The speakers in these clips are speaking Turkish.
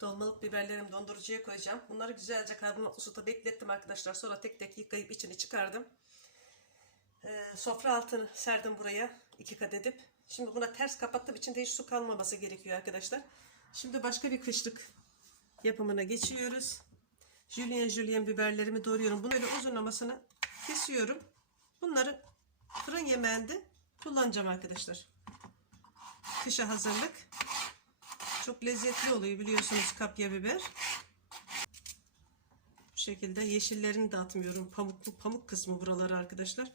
Dolmalık biberlerimi dondurucuya koyacağım. Bunları güzelce karbonatlı suda beklettim arkadaşlar. Sonra tek tek yıkayıp içini çıkardım. Ee, sofra altını serdim buraya. iki kat edip. Şimdi buna ters kapattım. İçinde hiç su kalmaması gerekiyor arkadaşlar. Şimdi başka bir kışlık yapımına geçiyoruz. Julien julien biberlerimi doğruyorum. Bunu böyle uzunlamasına kesiyorum. Bunları fırın yemeğinde kullanacağım arkadaşlar. Kışa hazırlık. Çok lezzetli oluyor biliyorsunuz kapya biber. Bu şekilde yeşillerini de atmıyorum. Pamuklu pamuk kısmı buraları arkadaşlar.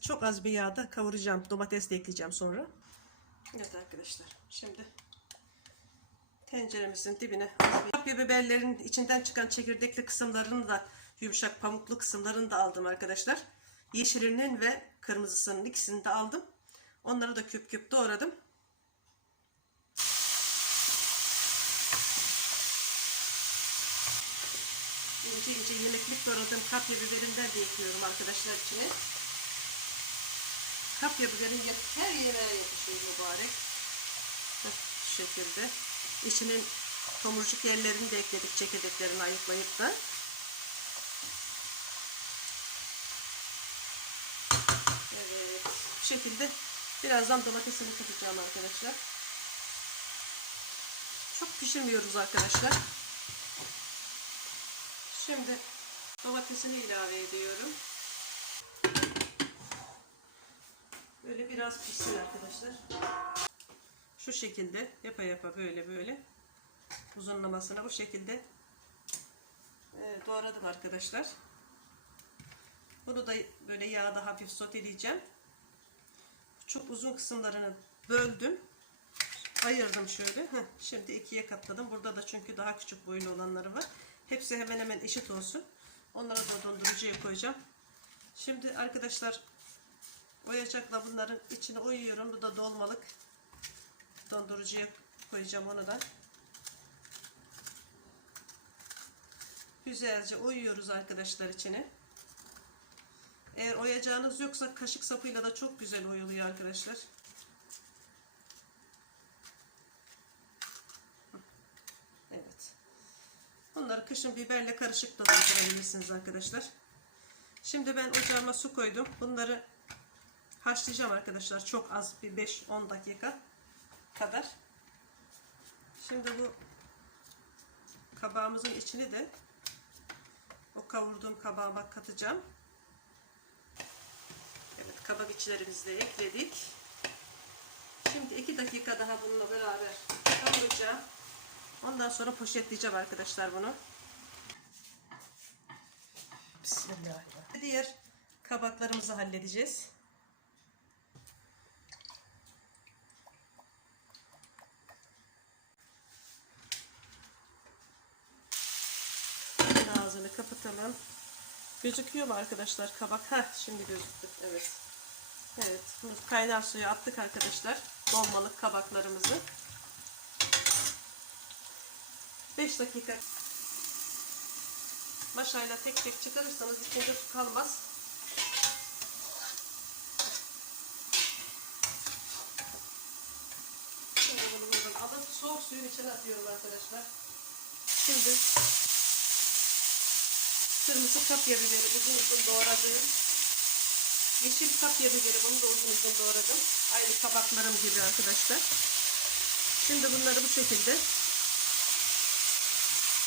Çok az bir yağda kavuracağım. Domates de ekleyeceğim sonra. Evet arkadaşlar. Şimdi tenceremizin dibine kapya biberlerin içinden çıkan çekirdekli kısımlarını da yumuşak pamuklu kısımlarını da aldım arkadaşlar. Yeşilinin ve kırmızısının ikisini de aldım. Onları da küp küp doğradım. İnce ince yemeklik doğradığım kapya biberinden de ekliyorum arkadaşlar içine. Kapya biberin her yemeğe yapışıyor mübarek. Heh, Şu şekilde. İçinin tomurcuk yerlerini de ekledik çekirdeklerini ayıklayıp da. Evet. Bu şekilde birazdan domatesini katacağım arkadaşlar. Çok pişirmiyoruz arkadaşlar. Şimdi domatesini ilave ediyorum. Böyle biraz pişsin arkadaşlar. Şu şekilde yapa yapa böyle böyle uzunlamasına bu şekilde e, doğradım arkadaşlar. Bunu da böyle yağda hafif soteleyeceğim. Çok uzun kısımlarını böldüm. Ayırdım şöyle. Heh, şimdi ikiye katladım. Burada da çünkü daha küçük boylu olanları var. Hepsi hemen hemen eşit olsun. Onları da dondurucuya koyacağım. Şimdi arkadaşlar oyacakla bunların içine oyuyorum. Bu da dolmalık. Dondurucuya koyacağım onu da. Güzelce oyuyoruz arkadaşlar içine. Eğer oyacağınız yoksa kaşık sapıyla da çok güzel oyuluyor arkadaşlar. Evet. Bunları kışın biberle karışık da doldurabilirsiniz arkadaşlar. Şimdi ben ocağıma su koydum. Bunları haşlayacağım arkadaşlar. Çok az bir 5-10 dakika kadar. Şimdi bu kabağımızın içini de o kavurduğum kabağıma katacağım. Evet kabak içlerimizi de ekledik. Şimdi 2 dakika daha bununla beraber kavuracağım. Ondan sonra poşetleyeceğim arkadaşlar bunu. Bismillahirrahmanirrahim. Diğer kabaklarımızı halledeceğiz. Ağzını kapatalım. Gözüküyor mu arkadaşlar kabak? Heh, şimdi gözüktü. Evet. Evet. Kaynar suya attık arkadaşlar. Dolmalık kabaklarımızı. 5 dakika maşayla tek tek çıkarırsanız içinde su kalmaz. Şimdi bunu buradan alıp soğuk suyun içine atıyorum arkadaşlar. Şimdi kırmızı kapya biberi uzun uzun doğradım. Yeşil kapya biberi bunu da uzun uzun doğradım. Aynı kabaklarım gibi arkadaşlar. Şimdi bunları bu şekilde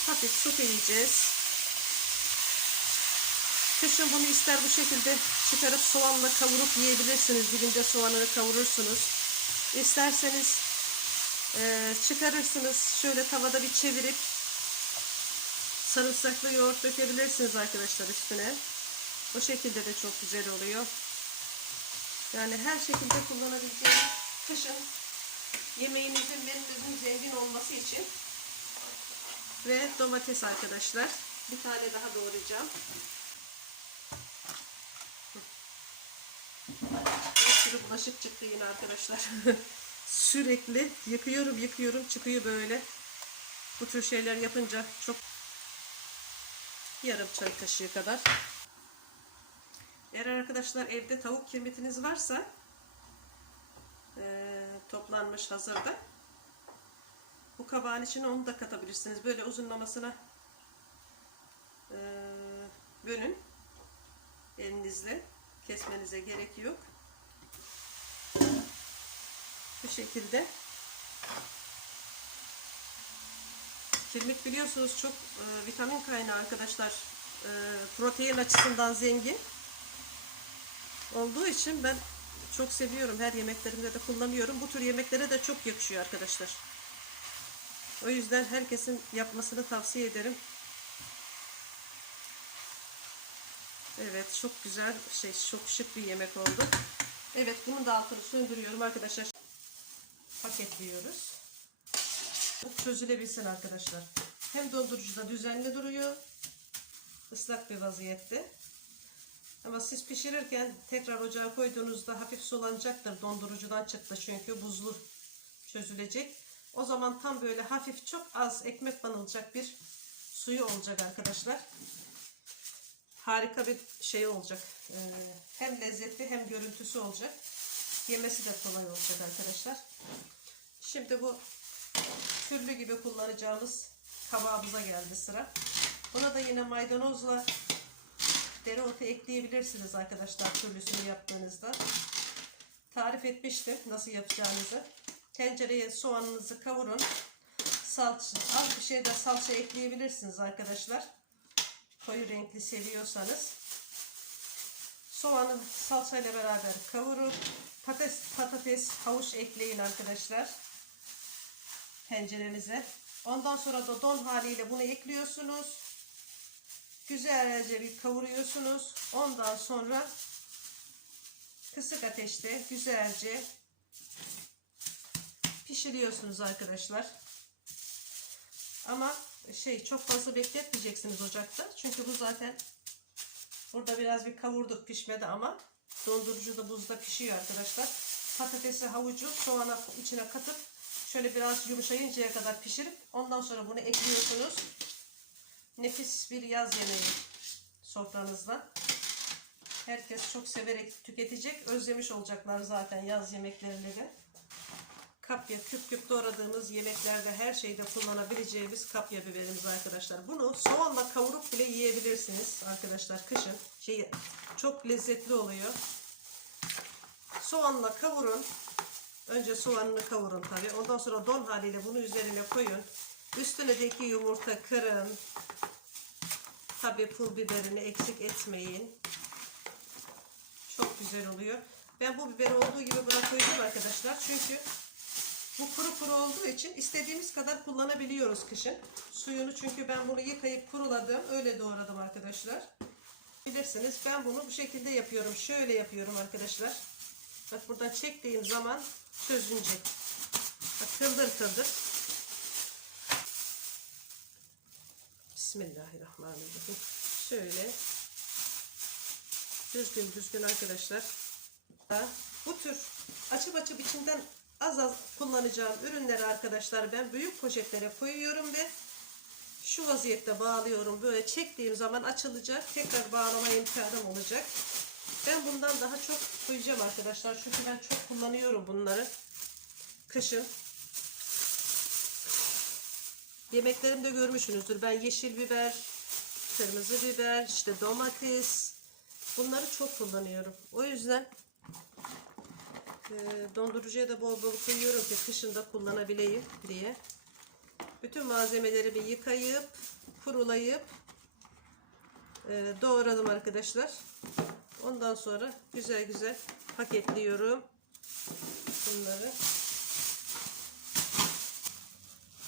hafif soteleyeceğiz. Kışın bunu ister bu şekilde çıkarıp soğanla kavurup yiyebilirsiniz. Dibinde soğanını kavurursunuz. İsterseniz e, çıkarırsınız. Şöyle tavada bir çevirip sarımsaklı yoğurt dökebilirsiniz arkadaşlar üstüne. O şekilde de çok güzel oluyor. Yani her şekilde kullanabileceğiniz kışın yemeğinizin menünüzün zengin ve domates arkadaşlar. Bir tane daha doğrayacağım. Bir sürü bulaşık çıktı yine arkadaşlar. Sürekli yıkıyorum yıkıyorum çıkıyor böyle. Bu tür şeyler yapınca çok yarım çay kaşığı kadar. Eğer arkadaşlar evde tavuk kirmitiniz varsa eee, toplanmış hazırda Bu kabağın içine onu da katabilirsiniz. Böyle uzunlamasına eee, bölün. Elinizle. Kesmenize gerek yok. Bu şekilde. Kirmit biliyorsunuz çok e, vitamin kaynağı arkadaşlar. E, protein açısından zengin. Olduğu için ben çok seviyorum. Her yemeklerimde de kullanıyorum. Bu tür yemeklere de çok yakışıyor arkadaşlar. O yüzden herkesin yapmasını tavsiye ederim. Evet çok güzel şey çok şık bir yemek oldu. Evet bunun da altını söndürüyorum arkadaşlar. Paketliyoruz. Çözülebilsin arkadaşlar. Hem dondurucuda düzenli duruyor. ıslak bir vaziyette. Ama siz pişirirken tekrar ocağa koyduğunuzda hafif solanacaktır. Dondurucudan çıktı çünkü buzlu çözülecek. O zaman tam böyle hafif çok az ekmek banılacak bir suyu olacak arkadaşlar. Harika bir şey olacak. Ee, hem lezzetli hem görüntüsü olacak. Yemesi de kolay olacak arkadaşlar. Şimdi bu türlü gibi kullanacağımız kabağımıza geldi sıra. Buna da yine maydanozla dereotu ekleyebilirsiniz arkadaşlar türlüsünü yaptığınızda. Tarif etmiştim nasıl yapacağınızı. Tencereye soğanınızı kavurun. Salça, az bir şey de salça ekleyebilirsiniz arkadaşlar. Koyu renkli seviyorsanız. Soğanı salçayla beraber kavurun. Patates, patates, havuç ekleyin arkadaşlar. Tencerenize. Ondan sonra da don haliyle bunu ekliyorsunuz. Güzelce bir kavuruyorsunuz. Ondan sonra kısık ateşte güzelce pişiriyorsunuz arkadaşlar. Ama şey çok fazla bekletmeyeceksiniz ocakta. Çünkü bu zaten burada biraz bir kavurduk pişmedi ama dondurucuda buzda pişiyor arkadaşlar. Patatesi, havucu soğana içine katıp şöyle biraz yumuşayıncaya kadar pişirip ondan sonra bunu ekliyorsunuz. Nefis bir yaz yemeği sofranızda. Herkes çok severek tüketecek. Özlemiş olacaklar zaten yaz yemeklerini de. Kapya küp küp doğradığımız yemeklerde her şeyde kullanabileceğimiz kapya biberimiz arkadaşlar. Bunu soğanla kavurup bile yiyebilirsiniz arkadaşlar kışın. Şey, çok lezzetli oluyor. Soğanla kavurun. Önce soğanını kavurun tabi. Ondan sonra don haliyle bunu üzerine koyun. Üstüne de iki yumurta kırın. Tabi pul biberini eksik etmeyin. Çok güzel oluyor. Ben bu biberi olduğu gibi buna koydum arkadaşlar. Çünkü bu kuru kuru olduğu için istediğimiz kadar kullanabiliyoruz kışın. Suyunu çünkü ben bunu yıkayıp kuruladım. Öyle doğradım arkadaşlar. Bilirsiniz ben bunu bu şekilde yapıyorum. Şöyle yapıyorum arkadaşlar. Bak buradan çektiğim zaman çözünecek. Bak kıldır kıldır. Bismillahirrahmanirrahim. Şöyle düzgün düzgün arkadaşlar. Bu tür açıp açıp içinden az az kullanacağım ürünleri arkadaşlar ben büyük poşetlere koyuyorum ve şu vaziyette bağlıyorum. Böyle çektiğim zaman açılacak. Tekrar bağlama imkanım olacak. Ben bundan daha çok koyacağım arkadaşlar. Çünkü ben çok kullanıyorum bunları. Kışın. Yemeklerimde görmüşsünüzdür. Ben yeşil biber, kırmızı biber, işte domates. Bunları çok kullanıyorum. O yüzden e, dondurucuya da bol bol koyuyorum ki kışında kullanabileyim diye. Bütün malzemelerimi yıkayıp, kurulayıp e, doğradım arkadaşlar. Ondan sonra güzel güzel paketliyorum bunları.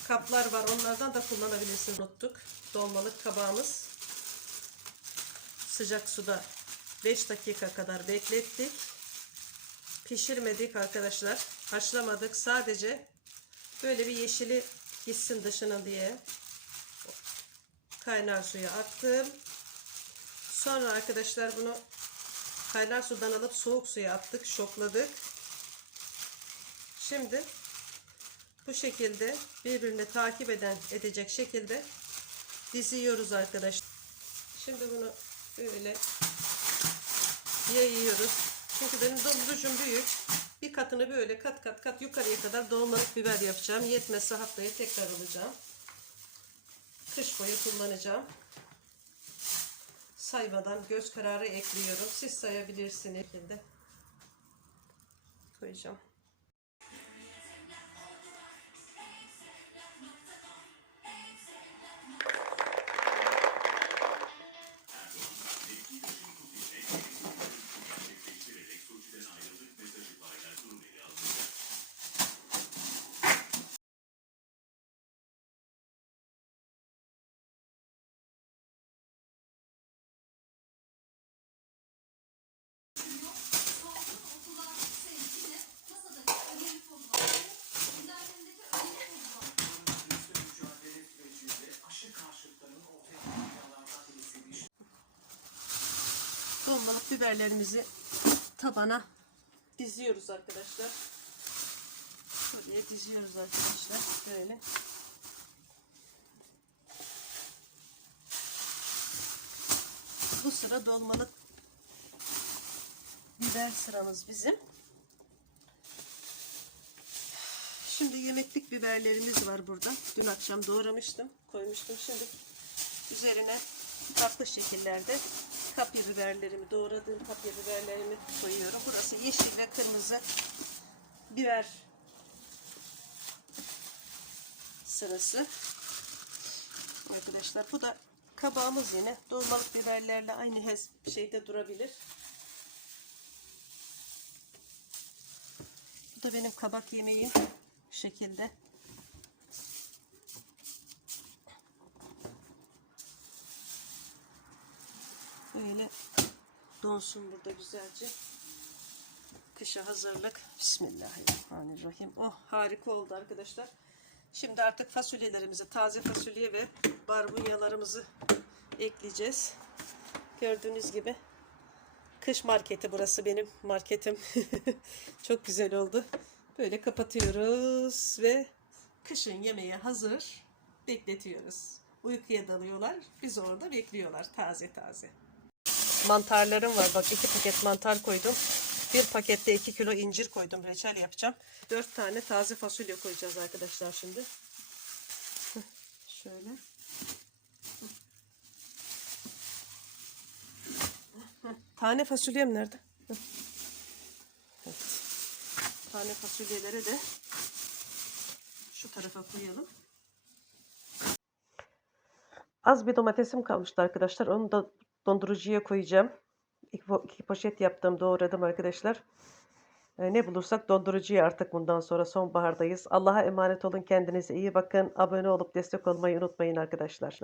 Kaplar var onlardan da kullanabilirsiniz. Unuttuk. Dolmalık kabağımız. Sıcak suda 5 dakika kadar beklettik. Pişirmedik arkadaşlar. Haşlamadık. Sadece böyle bir yeşili gitsin dışına diye kaynar suya attım. Sonra arkadaşlar bunu kaynar sudan alıp soğuk suya attık, şokladık. Şimdi bu şekilde birbirini takip eden edecek şekilde diziyoruz arkadaşlar. Şimdi bunu böyle yayıyoruz. Çünkü benim dondurucum büyük. Bir katını böyle kat kat kat yukarıya kadar dolmalık biber yapacağım. Yetmezse haftaya tekrar alacağım. Kış boyu kullanacağım. Saymadan göz kararı ekliyorum. Siz sayabilirsiniz. Koyacağım. Dolmalık biberlerimizi tabana diziyoruz arkadaşlar. Şöyle diziyoruz arkadaşlar. Böyle. Bu sıra dolmalık biber sıramız bizim. Şimdi yemeklik biberlerimiz var burada. Dün akşam doğramıştım, koymuştum. Şimdi üzerine farklı şekillerde kapya biberlerimi, doğradığım kapya biberlerimi koyuyorum. Burası yeşil ve kırmızı biber sırası. Arkadaşlar bu da kabağımız yine dolmalık biberlerle aynı şeyde durabilir. Bu da benim kabak yemeğim şekilde. Böyle donsun burada güzelce. Kışa hazırlık. Bismillahirrahmanirrahim. Oh harika oldu arkadaşlar. Şimdi artık fasulyelerimizi, taze fasulye ve barbunyalarımızı ekleyeceğiz. Gördüğünüz gibi kış marketi burası benim marketim. Çok güzel oldu. Böyle kapatıyoruz ve kışın yemeğe hazır bekletiyoruz. Uykuya dalıyorlar. Biz orada bekliyorlar taze taze. Mantarlarım var. Bak iki paket mantar koydum. Bir pakette 2 kilo incir koydum. Reçel yapacağım. 4 tane taze fasulye koyacağız arkadaşlar şimdi. Şöyle. Tane fasulyem nerede? Evet. Tane fasulyeleri de şu tarafa koyalım. Az bir domatesim kalmıştı arkadaşlar. Onu da dondurucuya koyacağım. İki, po- iki poşet yaptım, doğradım arkadaşlar. Ee, Ne bulursak dondurucuya artık bundan sonra sonbahardayız. Allah'a emanet olun. Kendinize iyi bakın. Abone olup destek olmayı unutmayın arkadaşlar.